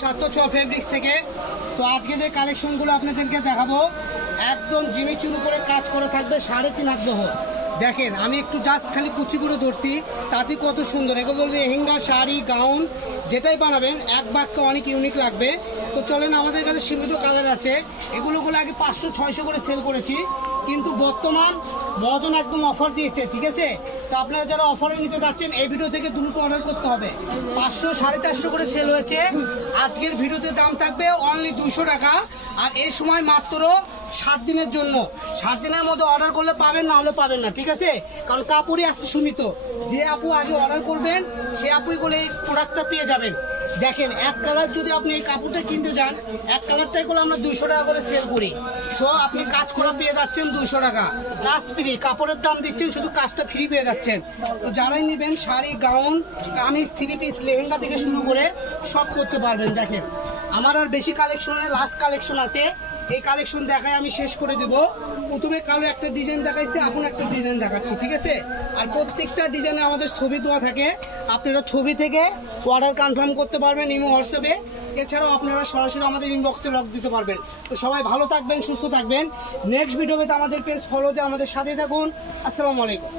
704 fabrics থেকে। তো আজকে যে কালেকশনগুলো আপনাদেরকে দেখাবো একদম জিমিচুর উপরে কাজ করে থাকবে 3.5 হাত বহর। দেখেন আমি একটু জাস্ট খালি কুচি করে ধরছি, তাতে কত সুন্দর। এগুলো লেহেঙ্গা, শাড়ি, গাউন যেটাই বানাবেন এক বাক্যে অনেক ইউনিক লাগবে। তো চলেন, আমাদের কাছে সীমিত কালার আছে। এগুলোগুলো আগে 500-600 করে সেল করেছি, কিন্তু বর্তমান মহাজন একদম অফার দিয়েছে, ঠিক আছে? তো আপনারা যারা অফারে নিতে যাচ্ছেন এই ভিডিও থেকে দ্রুত অর্ডার করতে হবে। 500-450 করে সেল হয়েছে, আজকের ভিডিওতে দাম থাকবে অনলি 200 টাকা। আর এই সময় মাত্র 7 দিনের জন্য, 7 দিনের মধ্যে অর্ডার করলে পাবেন, না হলে পাবেন না, ঠিক আছে? কারণ কাপড়ই আছে সীমিত। যে আপু আগে অর্ডার করবেন সে আপুই বলে এই প্রোডাক্টটা পেয়ে যাবেন। দেখেন এক কালার যদি আপনি এই কাপড়টা কিনতে যান, এক কালারটাই করে আমরা 200 টাকা করে সেল করি। সো আপনি কাজ করা পেয়ে যাচ্ছেন 200 টাকা, কাজ ফ্রি। কাপড়ের দাম দিচ্ছেন, শুধু কাজটা ফ্রি পেয়ে যাচ্ছেন। তো যারাই নেবেন শাড়ি, গাউন, কামিজ, 3 পিস, লেহেঙ্গা থেকে শুরু করে সব করতে পারবেন। দেখেন আমার আর বেশি কালেকশনের লাস্ট কালেকশন আছে, এই কালেকশন দেখায় আমি শেষ করে দেব। প্রথমে কালো একটা ডিজাইন দেখাইছে, এখন একটা ডিজাইন দেখাচ্ছি, ঠিক আছে? আর প্রত্যেকটা ডিজাইনে আমাদের ছবি দেওয়া থাকে, আপনারা ছবি থেকে অর্ডার কনফার্ম করতে পারবেন ইমো, হোয়াটসঅ্যাপে। এছাড়াও আপনারা সরাসরি আমাদের ইনবক্সে লক দিতে পারবেন। তো সবাই ভালো থাকবেন, সুস্থ থাকবেন। নেক্সট ভিডিওতে আমাদের পেজ ফলো দিয়ে আমাদের সাথে থাকুন। আসসালামু আলাইকুম।